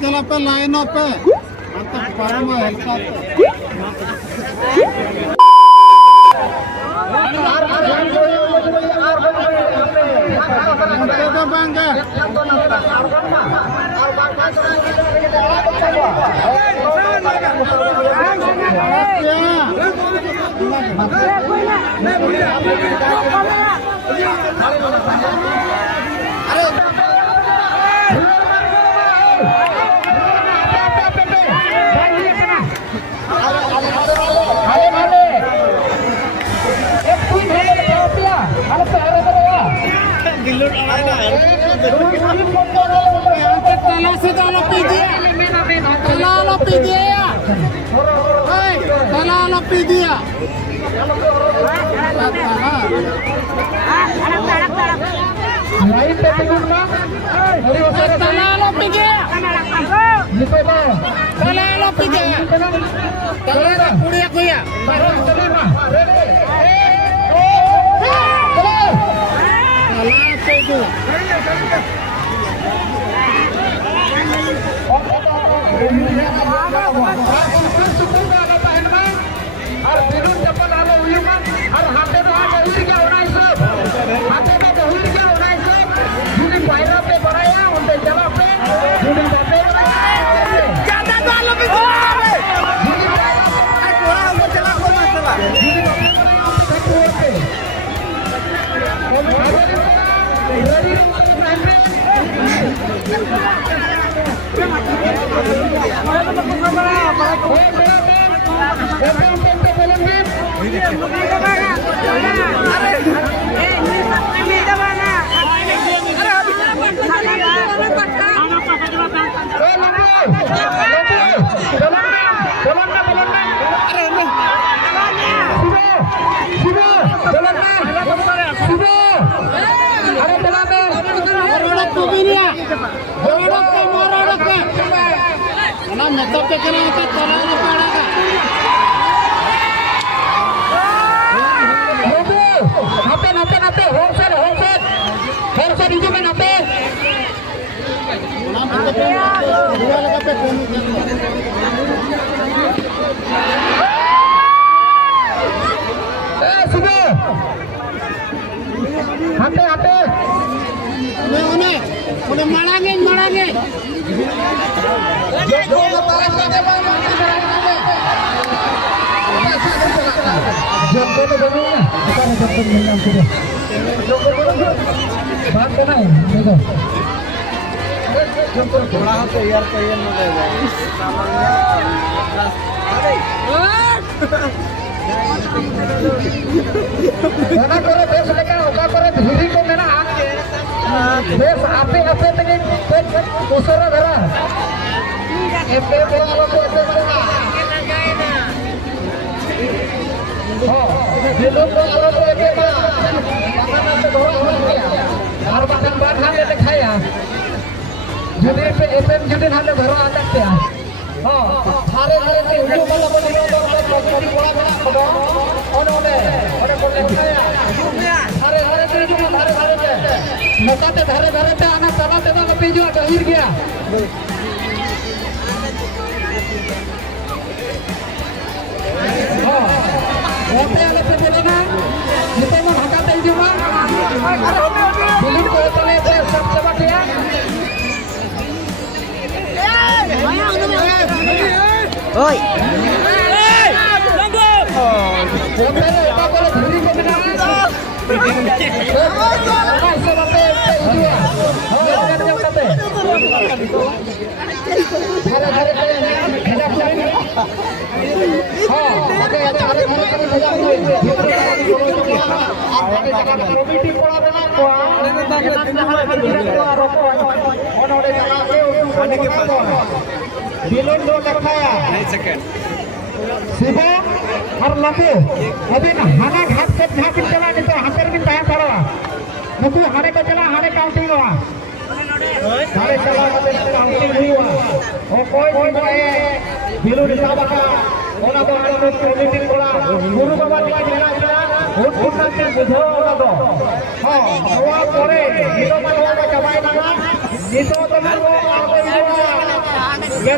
चला पे लाइनों पे परम हेल्थ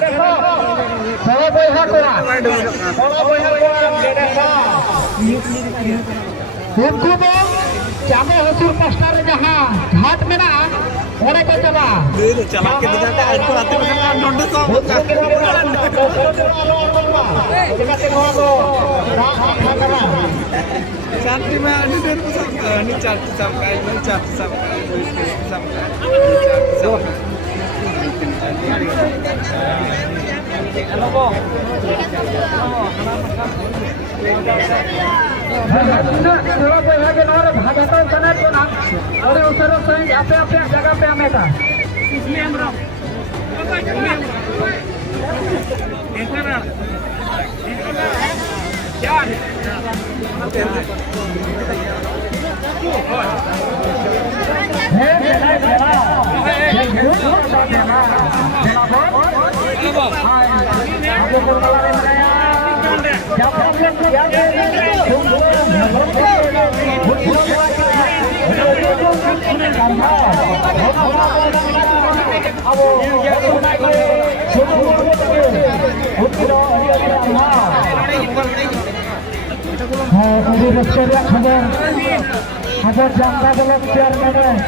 দেখো বড় বইহা করা দেখো उनको दो चामे हसूर पास्टर जहां घाट में ना ओरे को चला चला के दिखाते आज को आते हैं नोट सो चार्टी में आने देर को सब नहीं चार्टी सब का नहीं चार्टी सब हेलो को और उसरो सही आपे आपे जगह पे हमें था इसमें हम रहो क्या खबर जनता ब्लॉक चेयरमैन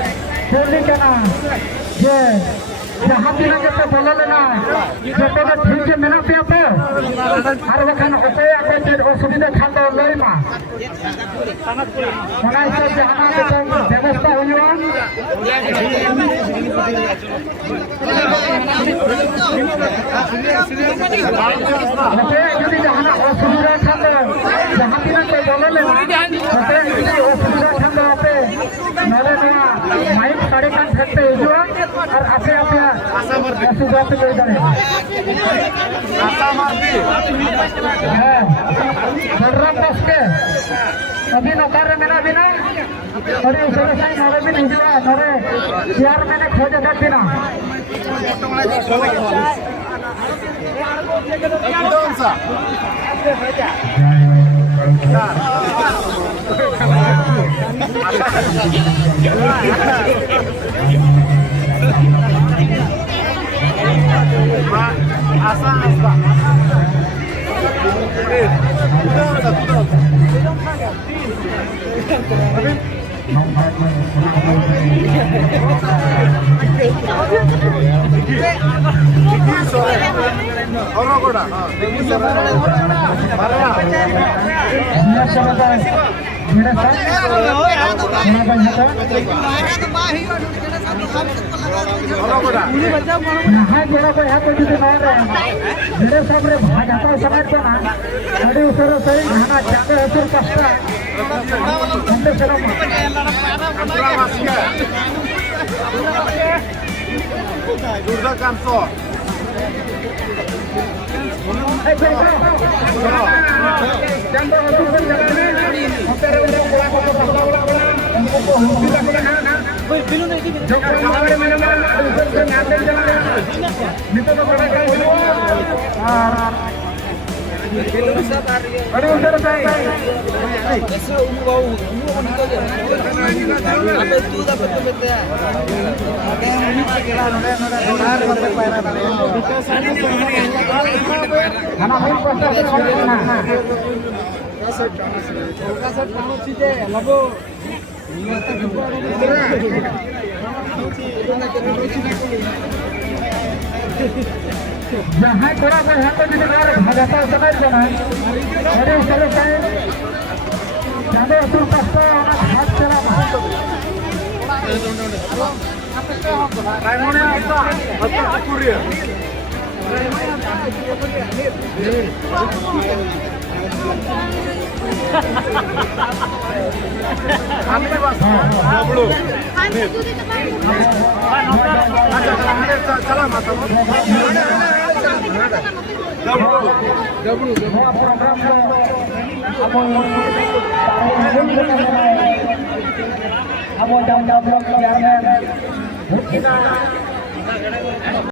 बोली केना जे जहाँ भी लगे तो बोलो लेना जो तो ठीक से मेना पे तो हर वक्त होते आके जे असुविधा खान दो लई मा मना इसे जहाँ पे तो व्यवस्था होइयो होते यदि जहाँ असुविधा खान दो जहाँ भी लगे बोलो लेना होते यदि असुविधा खान दो पे नले नया माइक साड़े कान फेंकते होइयो और आपे आपे असुविधा पे ले जाने आशा मारती है बलराम बस के अभी नौकर मेरा भी ना अरे उसने साइन नरे भी नहीं दिया नरे यार मैंने खोज कर दिया कौन सा orang kuda, यहाँ जोड़ा को यहाँ कोई भी नहीं रहे मेरे सामने भागता समय तो ना अरे उसरो सही खाना जाते हैं तो कष्ट हमने चलो durda kanso, jangan untuk berjalan hampir untuk pulang untuk pulang tidak boleh jangan hawai mana untuk ngambil jalan itu तो बड़ा काम हुआ अरे उधर से ऐसा उनको निकल जाए अबे तू दापे तो बेटे खाना मिल पड़ता है ना कैसे टाउन चीजे लगो जहाँ थोड़ा सा यहाँ पर जिसे भागता समय जाना अरे चलो साइड जाने असुर कष्ट हाथ चला Raimone apa? Apa kurir? Kami bas, 20. Salam atau? Amo jam-jam blok